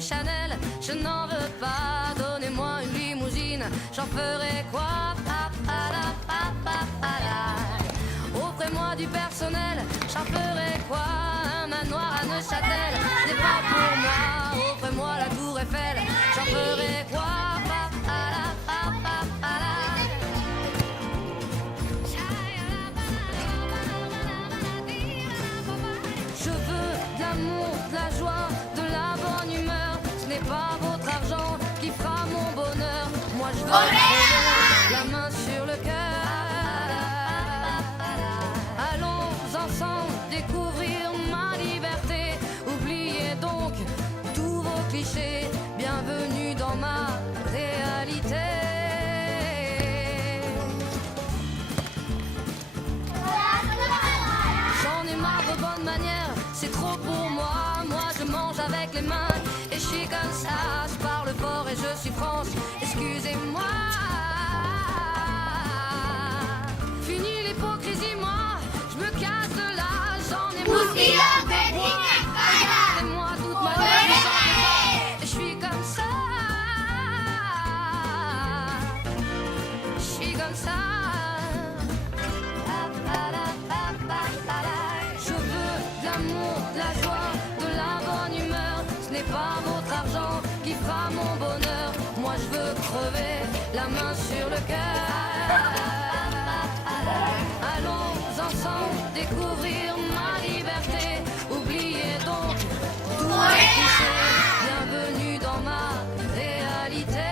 chez Chanel, je n'en veux pas. Donnez-moi une limousine, j'en ferai quoi? Offrez-moi du personnel, j'en ferai quoi? Un manoir à Neuchâtel, ce n'est pas pour moi. Offrez-moi la tour Eiffel, j'en ferai quoi? Je veux de l'amour, de la joie, de la bonne humeur. Ce n'est pas votre argent qui fera mon bonheur. Moi je veux la main sur le cœur. Allons ensemble découvrir ma liberté. Oubliez donc tous vos clichés. Bienvenue dans ma réalité. J'en ai marre de bonnes manières, c'est trop pour moi. Moi je mange avec les mains et je suis comme ça. Je parle fort et je suis franche, excusez-moi. Fini l'hypocrisie, moi je me casse de là. J'en ai marre de moi. Regardez-moi toute ma vie, je suis comme ça. Je suis comme ça. Je veux de l'amour, de la joie, de la bonne humeur. Ce n'est pas votre argent qui fera mon bonheur. Moi je veux crever la main sur le cœur. Allons ensemble découvrir ma liberté. Oubliez donc tous les clichés. Bienvenue dans ma réalité.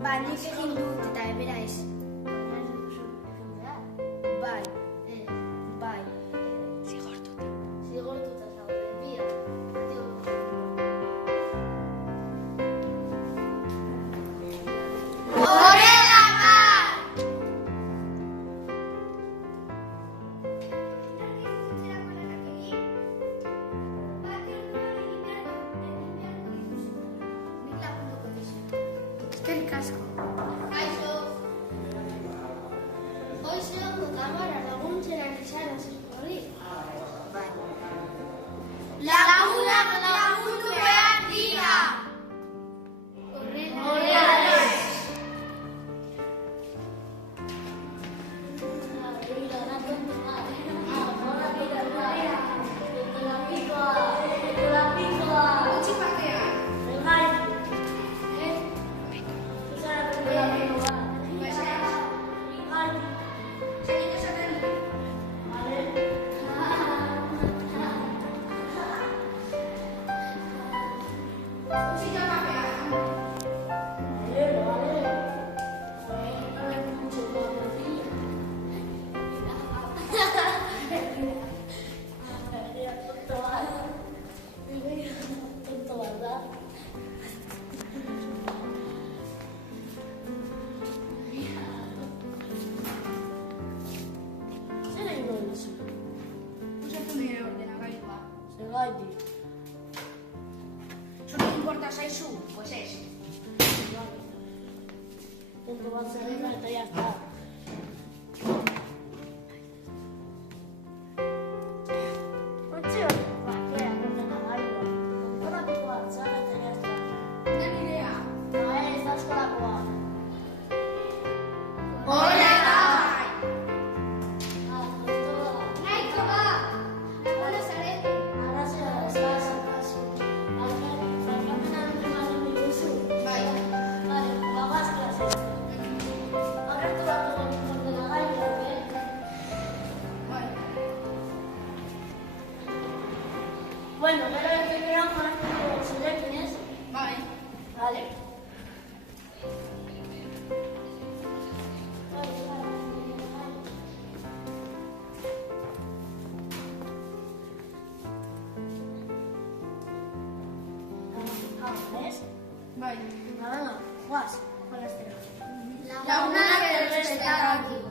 Ba, nik egin dut eta ebera ez. Bai. Bai. Zigortuta. Zigortuta zaude, bia. Eskerrik asko. Kaixo. Hoxe ondo kamara laguntzera izan hori. Bai. Lagunak lagundu behar dira. Horrela ez. ¿Eso no importa zaizu? Pues ez. Punto bat zerrenda eta ya está. Ontsi hori, bakea, nordena gaiua. Kontorapikoa, zara eta ya está. Nen idea. Ba, ez da eskolakoa. Hola! Nahiko ba! Hola zarete. Arrazera, ez da zakazu. Barkamena nuen dituzu. Bai. Vale, bagoaz klasera. Agertu bat nordena gaiua, Bai. Bueno, gero ekinean jarratuko zurekin, ez? Bai. Vale. ¿Ves? Bai. Venga, guas, con la estera. Lagunak errespetar.